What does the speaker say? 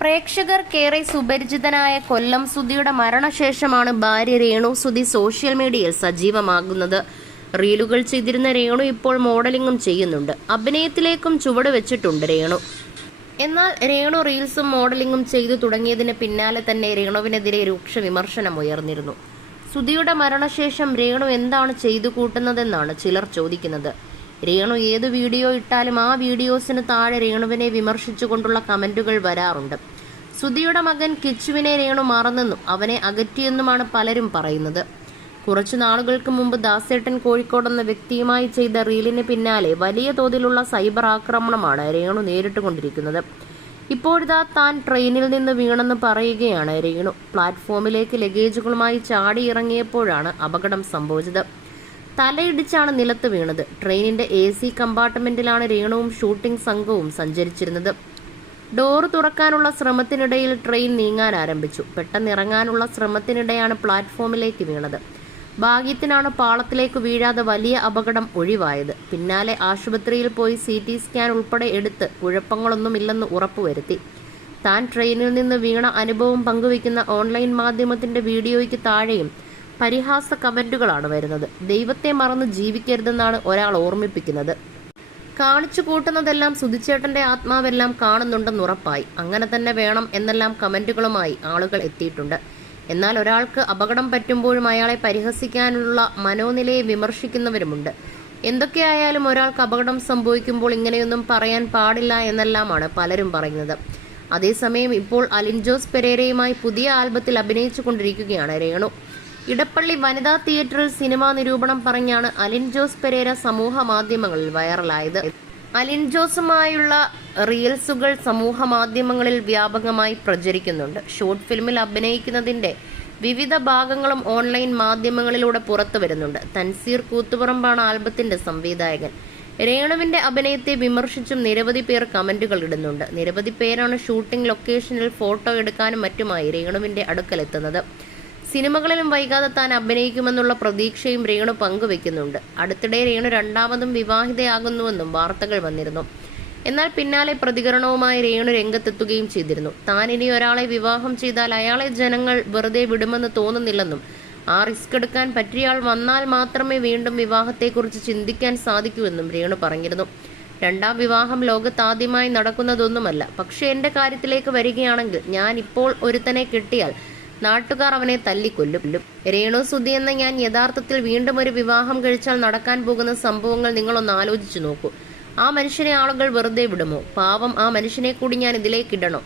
പ്രേക്ഷകർക്കേറെ സുപരിചിതനായ കൊല്ലം സുധിയുടെ മരണശേഷമാണ് ഭാര്യ രേണു സുധി സോഷ്യൽ മീഡിയയിൽ സജീവമാകുന്നത്. റീലുകൾ ചെയ്തിരുന്ന രേണു ഇപ്പോൾ മോഡലിംഗും ചെയ്യുന്നുണ്ട്. അഭിനയത്തിലേക്കും ചുവട് വെച്ചിട്ടുണ്ട് രേണു. എന്നാൽ രേണു റീൽസും മോഡലിംഗും ചെയ്തു തുടങ്ങിയതിന് പിന്നാലെ തന്നെ രേണുവിനെതിരെ രൂക്ഷ വിമർശനം ഉയർന്നിരുന്നു. സുധിയുടെ മരണശേഷം രേണു എന്താണ് ചെയ്തു കൂട്ടുന്നതെന്നാണ് ചിലർ ചോദിക്കുന്നത്. രേണു ഏതു വീഡിയോ ഇട്ടാലും ആ വീഡിയോസിന് താഴെ രേണുവിനെ വിമർശിച്ചുകൊണ്ടുള്ള കമന്റുകൾ വരാറുണ്ട്. സുധിയുടെ മകൻ കിച്ചുവിനെ രേണു മറന്നെന്നും അവനെ അകറ്റിയെന്നുമാണ് പലരും പറയുന്നത്. കുറച്ചു നാളുകൾക്ക് മുമ്പ് ദാസേട്ടൻ കോഴിക്കോടെന്ന വ്യക്തിയുമായി ചെയ്ത റീലിന് പിന്നാലെ വലിയ തോതിലുള്ള സൈബർ ആക്രമണമാണ് രേണു നേരിട്ടുകൊണ്ടിരിക്കുന്നത്. ഇപ്പോഴിതാ താൻ ട്രെയിനിൽ നിന്ന് വീണെന്ന് പറയുകയാണ് രേണു. പ്ലാറ്റ്ഫോമിലേക്ക് ലഗേജുകളുമായി ചാടിയിറങ്ങിയപ്പോഴാണ് അപകടം സംഭവിച്ചത്. തലയിടിച്ചാണ് നിലത്ത് വീണത്. ട്രെയിനിന്റെ AC കമ്പാർട്ട്മെന്റിലാണ് രേണുവും ഷൂട്ടിംഗ് സംഘവും സഞ്ചരിച്ചിരുന്നത്. ഡോറ് തുറക്കാനുള്ള ശ്രമത്തിനിടയിൽ ട്രെയിൻ നീങ്ങാൻ ആരംഭിച്ചു. പെട്ടെന്ന് ഇറങ്ങാനുള്ള ശ്രമത്തിനിടെയാണ് പ്ലാറ്റ്ഫോമിലേക്ക് വീണത്. ഭാഗ്യത്തിനാണ് പാളത്തിലേക്ക് വീഴാതെ വലിയ അപകടം ഒഴിവായത്. പിന്നാലെ ആശുപത്രിയിൽ പോയി CT സ്കാൻ ഉൾപ്പെടെ എടുത്ത് കുഴപ്പങ്ങളൊന്നുമില്ലെന്ന് ഉറപ്പുവരുത്തി. താൻ ട്രെയിനിൽ നിന്ന് വീണ അനുഭവം പങ്കുവയ്ക്കുന്ന ഓൺലൈൻ മാധ്യമത്തിന്റെ വീഡിയോയ്ക്ക് താഴെയും പരിഹാസ കമന്റുകളാണ് വരുന്നത്. ദൈവത്തെ മറന്ന് ജീവിക്കരുതെന്നാണ് ഒരാൾ ഓർമ്മിപ്പിക്കുന്നത്. കാണിച്ചു കൂട്ടുന്നതെല്ലാം സുധിച്ചേട്ടന്റെ ആത്മാവെല്ലാം കാണുന്നുണ്ടെന്നുറപ്പായി. അങ്ങനെ തന്നെ വേണം എന്നെല്ലാം കമന്റുകളുമായി ആളുകൾ എത്തിയിട്ടുണ്ട്. എന്നാൽ ഒരാൾക്ക് അപകടം പറ്റുമ്പോഴും അയാളെ പരിഹസിക്കാനുള്ള മനോനിലയെ വിമർശിക്കുന്നവരുമുണ്ട്. എന്തൊക്കെയായാലും ഒരാൾക്ക് അപകടം സംഭവിക്കുമ്പോൾ ഇങ്ങനെയൊന്നും പറയാൻ പാടില്ല എന്നെല്ലാമാണ് പലരും പറയുന്നത്. അതേസമയം ഇപ്പോൾ അലിൻ ജോസ് പെരേരയുമായി പുതിയ ആൽബത്തിൽ അഭിനയിച്ചു കൊണ്ടിരിക്കുകയാണ് രേണു. ഇടപ്പള്ളി വനിതാ തിയേറ്ററിൽ സിനിമാ നിരൂപണം പറഞ്ഞാണ് അലിൻ ജോസ് പെരേര സമൂഹ മാധ്യമങ്ങളിൽ വൈറലായത്. അലിൻ ജോസുമായുള്ള റീൽസുകൾ സമൂഹ മാധ്യമങ്ങളിൽ വ്യാപകമായി പ്രചരിക്കുന്നുണ്ട്. ഷോർട്ട് ഫിലിമിൽ അഭിനയിക്കുന്നതിന്റെ വിവിധ ഭാഗങ്ങളും ഓൺലൈൻ മാധ്യമങ്ങളിലൂടെ പുറത്തു വരുന്നുണ്ട്. തൻസീർ കൂത്തുപറമ്പാണ് ആൽബത്തിന്റെ സംവിധായകൻ. രേണുവിന്റെ അഭിനയത്തെ വിമർശിച്ചും നിരവധി പേർ കമന്റുകൾ ഇടുന്നുണ്ട്. നിരവധി പേരാണ് ഷൂട്ടിംഗ് ലൊക്കേഷനിൽ ഫോട്ടോ എടുക്കാനും മറ്റുമായി രേണുവിന്റെ അടുക്കലെത്തുന്നത്. സിനിമകളിലും വൈകാതെ താൻ അഭിനയിക്കുമെന്നുള്ള പ്രതീക്ഷയും രേണു പങ്കുവെക്കുന്നുണ്ട്. അടുത്തിടെ രേണു രണ്ടാമതും വിവാഹിതയാകുന്നുവെന്നും വാർത്തകൾ വന്നിരുന്നു. എന്നാൽ പിന്നാലെ പ്രതികരണവുമായി രേണു രംഗത്തെത്തുകയും ചെയ്തിരുന്നു. താൻ ഇനി ഒരാളെ വിവാഹം ചെയ്താൽ അയാളെ ജനങ്ങൾ വെറുതെ വിടുമെന്ന് തോന്നുന്നില്ലെന്നും ആ റിസ്ക് എടുക്കാൻ പറ്റിയാൾ വന്നാൽ മാത്രമേ വീണ്ടും വിവാഹത്തെക്കുറിച്ച് ചിന്തിക്കാൻ സാധിക്കൂവെന്നും രേണു പറഞ്ഞിരുന്നു. രണ്ടാം വിവാഹം ലോകത്താദ്യമായി നടക്കുന്നതൊന്നുമല്ല. പക്ഷേ എന്റെ കാര്യത്തിലേക്ക് വരികയാണെങ്കിൽ ഞാൻ ഇപ്പോൾ ഒരുത്തനെ കിട്ടിയാൽ നാട്ടുകാർ അവനെ തല്ലിക്കൊല്ലും. രേണു സുധി എന്ന ഞാൻ യഥാർത്ഥത്തിൽ വീണ്ടും ഒരു വിവാഹം കഴിച്ചാൽ നടക്കാൻ പോകുന്ന സംഭവങ്ങൾ നിങ്ങളൊന്ന് ആലോചിച്ചു നോക്കൂ. ആ മനുഷ്യനെ ആളുകൾ വെറുതെ വിടുമോ? പാവം, ആ മനുഷ്യനെ കൂടി ഞാൻ ഇതിലേക്കിടണോ?